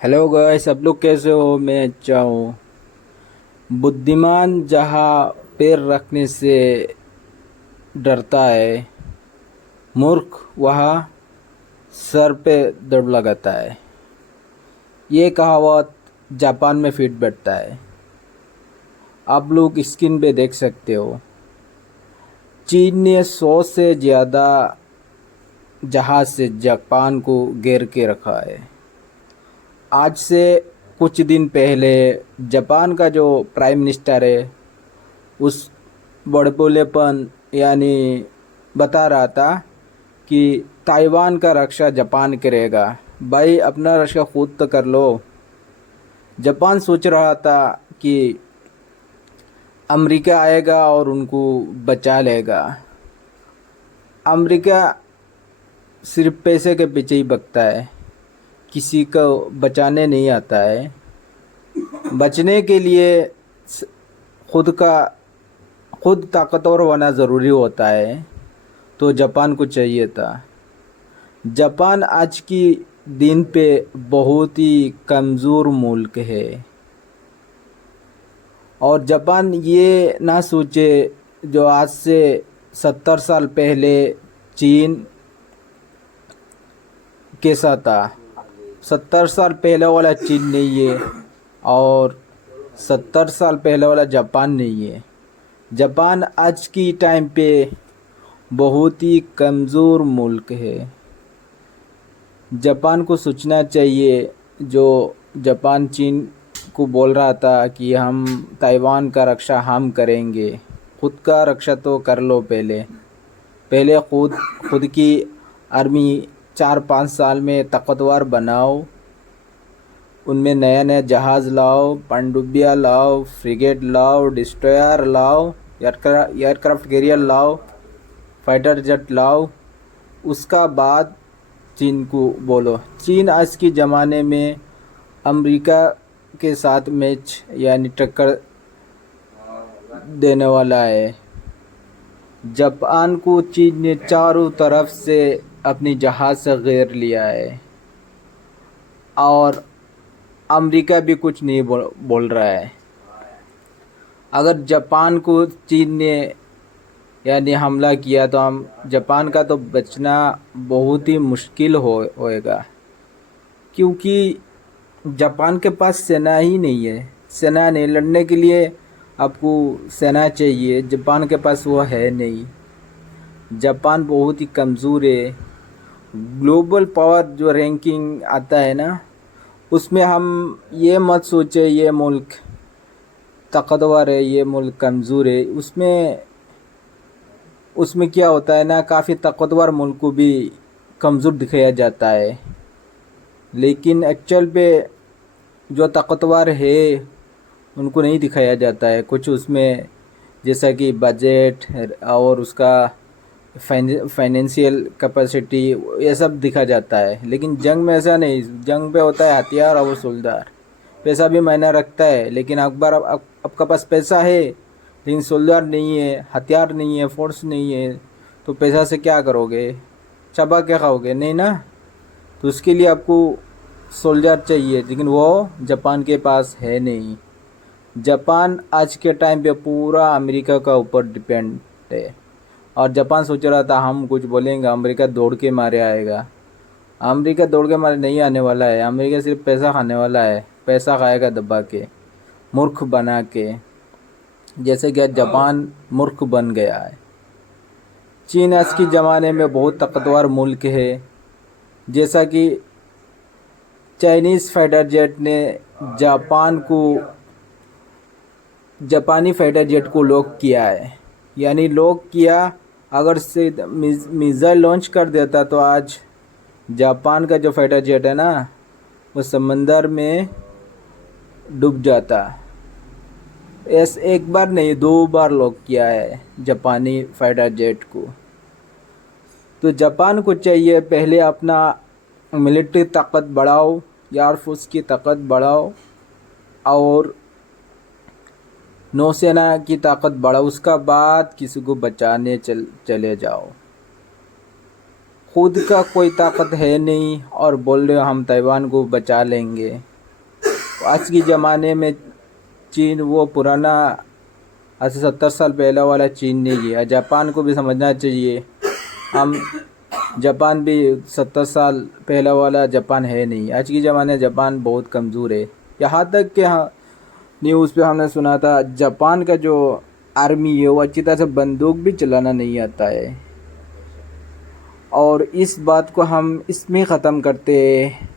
Hello guys, सब लोग कैसे हो? मैं अच्छा हूँ। बुद्धिमान जहाँ पैर रखने से डरता है, मूर्ख वहाँ सर पे दौड़ लगाता है। ये कहावत जापान में फिट बैठता है। आप लोग स्क्रीन पे देख सकते हो। चीन ने 100 से ज़्यादा जहाज से जापान को घेर के रखा है। आज से कुछ दिन पहले जापान का जो प्राइम मिनिस्टर है, उस बड़बोलेपन यानी बता रहा था कि ताइवान का रक्षा जापान करेगा। भाई, अपना रक्षा खुद तो कर लो। जापान सोच रहा था कि अमेरिका आएगा और उनको बचा लेगा। अमेरिका सिर्फ पैसे के पीछे ही भगता है, किसी को बचाने नहीं आता है। बचने के लिए स- खुद का खुद ताकतवर होना ज़रूरी होता है। तो जापान को चाहिए था। जापान आज की दिन पे बहुत ही कमज़ोर मुल्क है। और जापान ये ना सोचे, जो आज से 70 साल पहले चीन कैसा था। 70 साल पहले वाला चीन नहीं है, और 70 साल पहले वाला जापान नहीं है। जापान आज की टाइम पे बहुत ही कमज़ोर मुल्क है। जापान को सोचना चाहिए। जो जापान चीन को बोल रहा था कि हम ताइवान का रक्षा हम करेंगे, खुद का रक्षा तो कर लो। पहले पहले खुद की आर्मी 4-5 साल में ताकतवर बनाओ। उनमें नया नया जहाज़ लाओ, पनडुब्बियाँ लाओ, फ्रिगेट लाओ, डिस्ट्रॉयर लाओ, एयरक्राफ्ट कैरियर लाओ, फाइटर जेट लाओ। उसका बाद चीन को बोलो। चीन आज के ज़माने में अमेरिका के साथ मैच यानी टक्कर देने वाला है। जापान को चीन ने चारों तरफ से अपनी जहाज़ से घेर लिया है, और अमेरिका भी कुछ नहीं बोल रहा है। अगर जापान को चीन ने यानी हमला किया तो हम जापान का तो बचना बहुत ही मुश्किल होएगा। क्योंकि जापान के पास सेना ही नहीं है। सेना नहीं, लड़ने के लिए आपको सेना चाहिए। जापान के पास वो है नहीं। जापान बहुत ही कमज़ोर है। ग्लोबल पावर जो रैंकिंग आता है ना, उसमें हम ये मत सोचे ये मुल्क ताकतवर है, ये मुल्क कमज़ोर है। उसमें उसमें क्या होता है ना, काफ़ी ताकतवर मुल्क को भी कमज़ोर दिखाया जाता है। लेकिन एक्चुअल पे जो ताकतवर है उनको नहीं दिखाया जाता है कुछ उसमें, जैसा कि बजट और उसका फाइनेंशियल कैपेसिटी, ये सब दिखा जाता है। लेकिन जंग में ऐसा नहीं। जंग पे होता है हथियार और सोल्दार। पैसा भी मायने रखता है, लेकिन अकबर आपका पास पैसा है लेकिन सोल्दार नहीं है, हथियार नहीं है, फोर्स नहीं है, तो पैसा से क्या करोगे? चबा के खाओगे? नहीं ना। तो उसके लिए आपको सोल्जर चाहिए, लेकिन वो जापान के पास है नहीं। जापान आज के टाइम पे पूरा अमेरिका का ऊपर डिपेंड है। और जापान सोच रहा था हम कुछ बोलेंगे अमेरिका दौड़ के मारे आएगा। अमेरिका दौड़ के मारे नहीं आने वाला है। अमेरिका सिर्फ पैसा खाने वाला है। पैसा खाएगा दबा के, मूर्ख बना के, जैसे कि आज जापान मूर्ख बन गया है। चीन आज के ज़माने में बहुत ताकतवर मुल्क है। जैसा कि चाइनीज़ फाइटर जेट ने जापान को जापानी फाइटर जेट को लॉक किया है। यानी लॉक किया, अगर से मिसाइल लॉन्च कर देता तो आज जापान का जो फाइटर जेट है ना, वो समंदर में डूब जाता। ऐसे एक बार नहीं, 2 बार लॉक किया है जापानी फाइटर जेट को। तो जापान को चाहिए पहले अपना मिलिट्री ताकत बढ़ाओ, एयरफोर्स की ताकत बढ़ाओ, और नौसेना की ताकत बढ़ाओ। उसका बाद किसी को बचाने चले जाओ। खुद का कोई ताकत है नहीं और बोल रहे हो हम ताइवान को बचा लेंगे। आज के ज़माने में चीन वो पुराना आज से 70 साल पहला वाला चीन नहीं है। जापान को भी समझना चाहिए, हम जापान भी 70 साल पहला वाला जापान है नहीं। आज के ज़माने में जापान बहुत कमज़ोर है। यहाँ तक कि न्यूज़ पे हमने सुना था जापान का जो आर्मी है वो अच्छी तरह से बंदूक भी चलाना नहीं आता है। और इस बात को हम इसमें ख़त्म करते हैं